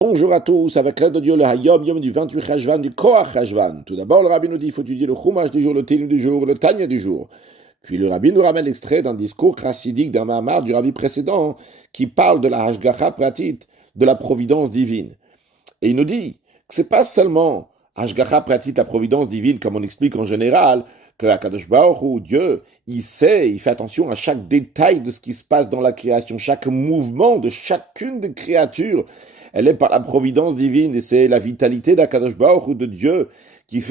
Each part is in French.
Bonjour à tous, avec l'aide de Dieu, le Hayom Yom du 28 Cheshvan, du Koach Cheshvan. Tout d'abord, le Rabbi nous dit qu'il faut étudier le Chumash du jour, le Télim du jour, le Tanya du jour. Puis le Rabbi nous ramène l'extrait d'un discours chassidique d'un Mahamar du Rabbi précédent qui parle de la Hashgacha Pratit, de la providence divine. Et il nous dit que c'est pas seulement Hashgacha Pratit, la providence divine, comme on explique en général, que Akadosh Baruch Hu, Dieu, il sait, il fait attention à chaque détail de ce qui se passe dans la création, chaque mouvement de chacune des créatures. Elle est par la providence divine et c'est la vitalité d'Akadosh Baruch Hu, de Dieu, qui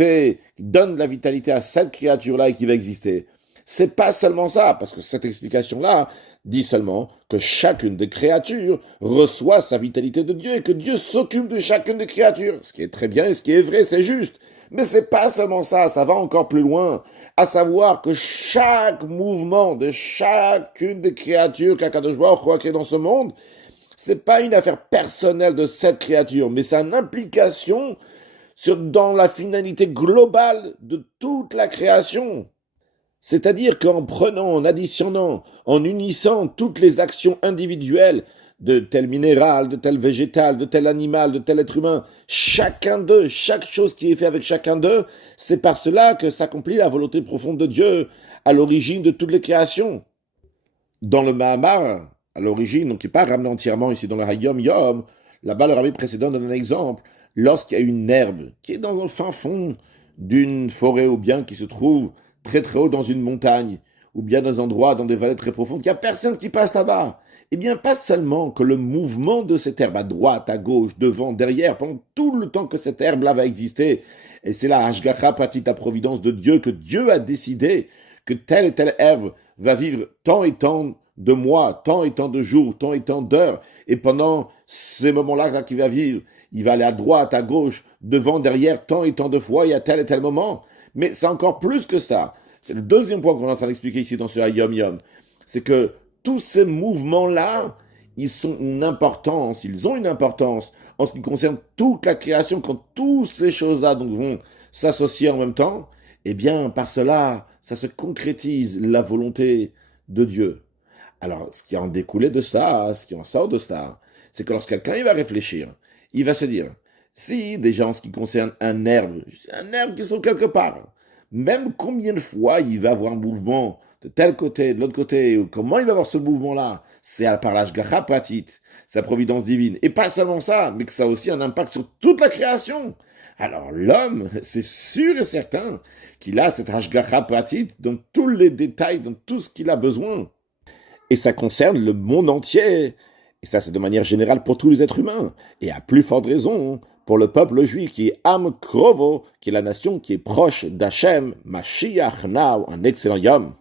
donne la vitalité à cette créature-là et qui va exister. C'est pas seulement ça, parce que cette explication-là dit seulement que chacune des créatures reçoit sa vitalité de Dieu et que Dieu s'occupe de chacune des créatures. Ce qui est très bien et ce qui est vrai, c'est juste. Mais c'est pas seulement ça, ça va encore plus loin. À savoir que chaque mouvement de chacune des créatures qu'Akadosh Baruch Hu a créé dans ce monde, c'est pas une affaire personnelle de cette créature, mais c'est une implication dans la finalité globale de toute la création. C'est-à-dire qu'en prenant, en additionnant, en unissant toutes les actions individuelles de tel minéral, de tel végétal, de tel animal, de tel être humain, chacun d'eux, chaque chose qui est faite avec chacun d'eux, c'est par cela que s'accomplit la volonté profonde de Dieu à l'origine de toutes les créations. Dans le Mahamar, à l'origine, donc qui n'est pas ramené entièrement ici dans le Hayom Yom, là-bas le rabbi précédent donne un exemple, lorsqu'il y a une herbe qui est dans le fin fond d'une forêt ou bien qui se trouve très très haut dans une montagne, ou bien dans un endroit, dans des vallées très profondes, qu'il n'y a personne qui passe là-bas. Eh bien, pas seulement que le mouvement de cette herbe, à droite, à gauche, devant, derrière, pendant tout le temps que cette herbe-là va exister, et c'est la Hashgacha Pratit, la providence de Dieu, que Dieu a décidé que telle et telle herbe va vivre tant et tant de mois, tant et tant de jours, tant et tant d'heures, et pendant ces moments-là qu'il va vivre, il va aller à droite, à gauche, devant, derrière, tant et tant de fois, il y a tel et tel moment. Mais c'est encore plus que ça. C'est le deuxième point qu'on est en train d'expliquer ici dans ce Hayom Yom. C'est que tous ces mouvements-là, ils ont une importance en ce qui concerne toute la création, quand toutes ces choses-là donc, vont s'associer en même temps, eh bien, par cela, ça se concrétise la volonté de Dieu. Alors, ce qui en découlait de ça, ce qui en sort de ça, c'est que lorsque quelqu'un il va réfléchir, il va se dire, si déjà en ce qui concerne un herbe qui se trouve quelque part, même combien de fois il va avoir un mouvement de tel côté, de l'autre côté, ou comment il va avoir ce mouvement-là, c'est par l'Hashgacha Pratit, sa providence divine. Et pas seulement ça, mais que ça a aussi un impact sur toute la création. Alors l'homme, c'est sûr et certain qu'il a cette Hashgacha Pratit dans tous les détails, dans tout ce qu'il a besoin. Et ça concerne le monde entier. Et ça, c'est de manière générale pour tous les êtres humains. Et à plus forte raison pour le peuple juif qui est Am Krovo, qui est la nation qui est proche d'Hachem, Mashiach Now, un excellent Yom.